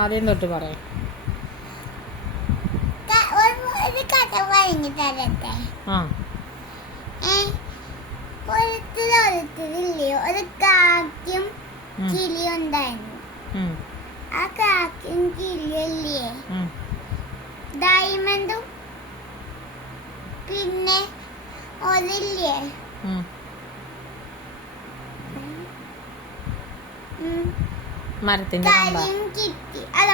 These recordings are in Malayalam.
ആദ്യം തൊട്ട് പറയാം. ഒരു കഥ പറഞ്ഞു തരട്ടെ. ഒരിത്തില്ലേ ഒരു കാക്കും കിളിയും ഉണ്ടായിരുന്നു. ആ കാക്കും കിളിയല്ലേ ഡയമണ്ടും പിന്നെ ഒരില്ലേ മരത്തിന്റെ കരിയും കിട്ടി. അല്ല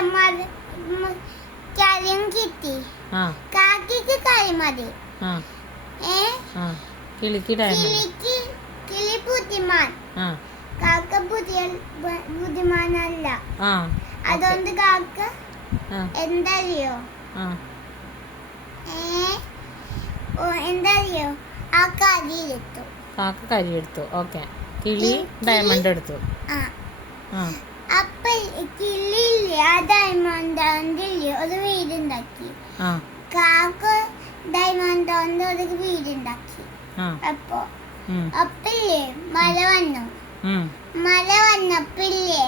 കരിയും കിട്ടി. കാക്കിക്ക് കരി മതി. കിളി ബുദ്ധിമാൻ, കാക്ക ബുദ്ധിമാനല്ല. അതുകൊണ്ട് കാക്ക എന്തറിയോ എന്തറിയോ ആ കരിയെടുത്തു. കാക്ക കരി എടുത്തു. ഓക്കെ. കിളി ഡയമണ്ട് എടുത്തു. അപ്പൊ കിളിയില്ലേ ആ ഡയമണ്ടില്ലേ ഒരു വീടുണ്ടാക്കി. കാക്ക ഡയമണ്ട് കൊണ്ട് ഒരു വീടുണ്ടാക്കി. അപ്പില്ലേ മഴ വന്നു. മഴ വന്നപ്പില്ലേ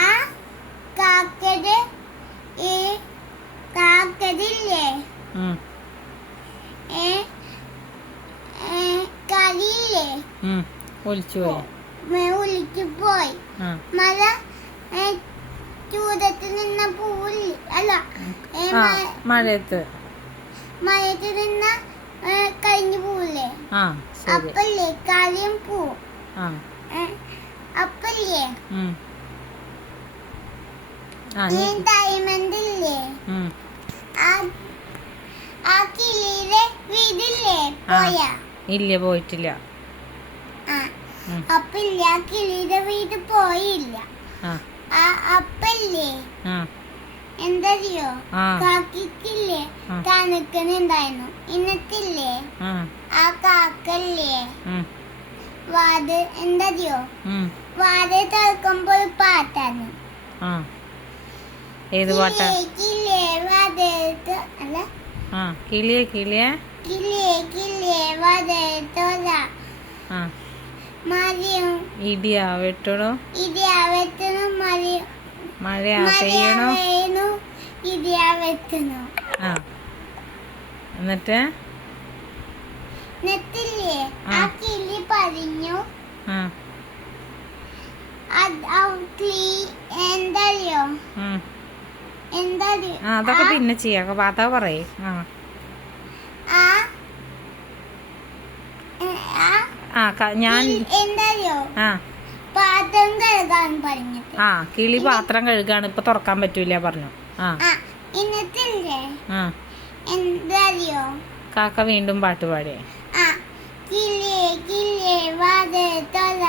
ആ കാക്കതില്ലേ കരിയില്ലേ ഒലിച്ചു പോയി. മഴ ചൂടത്ത് നിന്ന പൂവില്ല. അല്ല മഴയത്ത് നിന്ന കഴിഞ്ഞു പോവില്ലേ. അപ്പല്ലേ കരിയും പോവും. അപ്പല്ലേ ഡയമണ്ട് ഇല്ലേ ആ കിളിയുടെ വീടില്ലേ പോയാ? ഇല്ല, പോയിട്ടില്ല. അപ്പല്ലേ ആ കിളിയുടെ വീട് പോയില്ല. അപ്പല്ലേ എന്തറിയോ കാക്കില്ലേ തണുക്കുന്നുണ്ടായിരുന്നു. ഇന്നത്തില്ലേ ആ കാക്കല്ലേ വാത് എന്തറിയോ വാത് തുറക്കുമ്പോൾ ഒരു പാട്ടാണ്. ഏത് പാട്ടാ? കിളിയേ വാതിൽ അല്ല കിളിയേ കിളിയേ കിളിയേ കിളിയേ വാതിൽ തുറ. മഴയും ഇടിയാ വെട്ടണോ? ഇടിയാ വെട്ടണു. മഴയാ പെയ്യണോ? ഇടിയാ വെട്ടണു. എന്നിട്ട് നെറ്റില്ലേ ആ കിളി പറഞ്ഞു എന്തറിയോ അതൊക്കെ പിന്നെ ചെയ്യാം. അതാ പറയേ. ഞാൻ എന്തറിയോ പാത്രം കഴുകാൻ പറഞ്ഞിട്ട് കിളി പാത്രം കഴുകാണ്, ഇപ്പൊ തുറക്കാൻ പറ്റൂല പറഞ്ഞു. ഇന്നത്തില്ലേ എന്തറിയോ കാക്ക വീണ്ടും പാട്ട് പാടിയേ. കിളിയേ കിളിയേ വാതിൽ തുറ.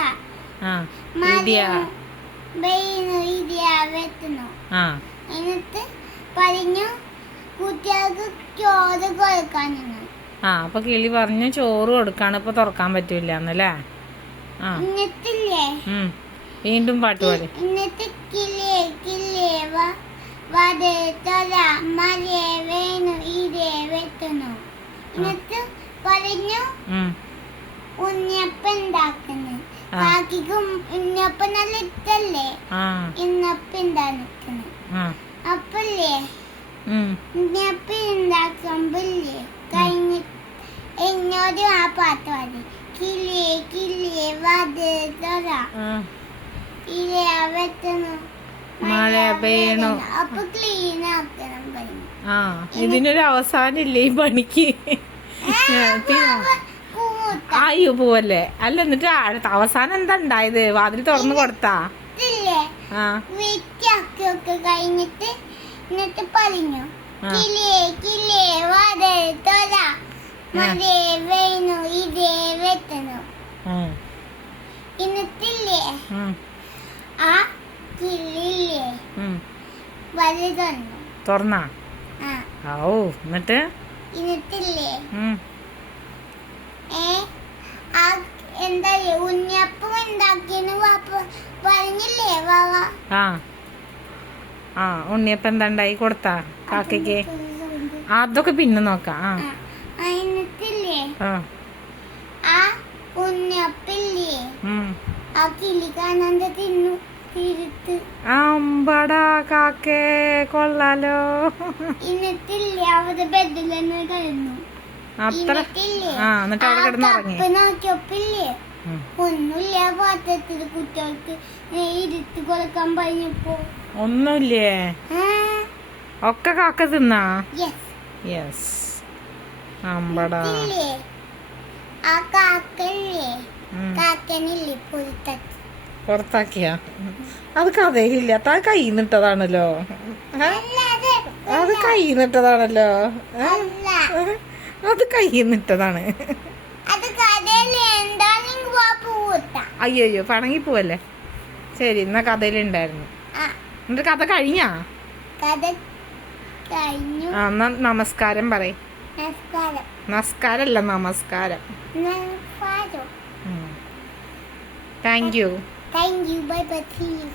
ഇടിയാ വെട്ടുന്നു. എന്നിട്ട് പറഞ്ഞു കുട്ടികൾക്ക് ചോറ് കൊടുക്കാനെന്ന്. അപ്പൊ കിളി പറഞ്ഞു ചോറ് കൊടുക്കാണ്, ഇപ്പൊ തുറക്കാൻ പറ്റൂല എന്നല്ലേ. എന്നിട്ടില്ലേ വീണ്ടും പാട്ട് പാടി. എന്നിട്ട് കിളിയേ കിളിയേ വാതിൽ തുറ. മഴയെ വേണു ഇടിയെ വെട്ടുന്നു. എന്നിട്ട് പറഞ്ഞു ഉണ്ണിയപ്പം ഉണ്ടാക്കുന്നു. ബാക്കിക്കും ഉണ്ണിയപ്പം നല്ല ഇട്ടല്ലേ ഇന്നപ്പം ഉണ്ടാക്കുന്നത്. അപ്പല്ലേ ഉണ്ണിയപ്പം ഉണ്ടാക്കുമ്പോല്ലേ കഴിഞ്ഞ് എന്നോട് ആ പാട്ട് പാടി. കിളിയേ കിളിയേ വാതിൽ തുറ. ഇടിയാ വെട്ടുന്നു. മഴ പെയ്യണു. അപ്പൊ ക്ലീൻ ആക്കണം പറഞ്ഞു. ഇതിനൊരു അവസാനം ഇല്ലേ ഈ പണിക്ക്? അയ്യോ പോവല്ലേ. അല്ല എന്നിട്ട് അടുത്ത അവസാനം എന്താ ഉണ്ടായത്? വാതിൽ തുറന്നു കൊടുത്താ കഴിഞ്ഞിട്ട് എന്നിട്ട് പറഞ്ഞു കിളിയേ കിളിയേ വാതിൽ തുറ. മഴയെ വേണു ഇടിയെ വെട്ടുന്നു. എന്നിട്ടില്ലേ ആ കിളിയില്ലേ വഴി തുറന്നാ? എന്നിട്ട് എന്നിട്ടില്ലേ എന്താ ഉണ്ണിയപ്പം ഉണ്ടാക്കിയെന്ന് പറഞ്ഞില്ലേ വാവ? ഉണ്ണിയപ്പം എന്താ ഉണ്ടായി കൊടുത്താ കാക്കയ്ക്ക്? അതൊക്കെ പിന്നെ നോക്കാം. എന്നിട്ടില്ലേ ആ ഉണ്ണിയപ്പില്ലേ ആ കിളി കാണാണ്ട് തിന്നു. തിരുത്ത് അമ്പടാ കാക്കേ കൊള്ളാലോ. ഇന്നത്തില്ലേ അവിടെ ബെഡിൽ തന്നെ കിടന്നു. അത്ര എന്നിട്ട് അവിടെ കിടന്നുറങ്ങി. നോക്കിയപ്പില്ലേ ഒന്നുമില്ല. പാത്രത്തിൽ കുട്ടികൾക്ക് ഇരുത്തി കൊടുക്കാൻ പറഞ്ഞപ്പോ ഒന്നുമില്ലേ? ഒക്കെ കാക്ക തിന്നാ? Yes yes. അമ്പടാ. ആ കാക്കല്ലേ കാക്കനില്ലേ പുറത്താക്കിയ അത് കഥയിലില്ല. അത് കൈന്നിട്ടതാണല്ലോ. അത് കൈന്നിട്ടതാണല്ലോ. അത് കൈന്നിട്ടതാണ്. അയ്യോ പണങ്ങി പോവല്ലേ. ശരി എന്നാ കഥയിലുണ്ടായിരുന്നു. എന്നിട്ട് കഥ കഴിഞ്ഞാ? എന്നാ നമസ്കാരം പറയ്. നമസ്കാരല്ല നമസ്കാരം. Thank you. Bye bye, please.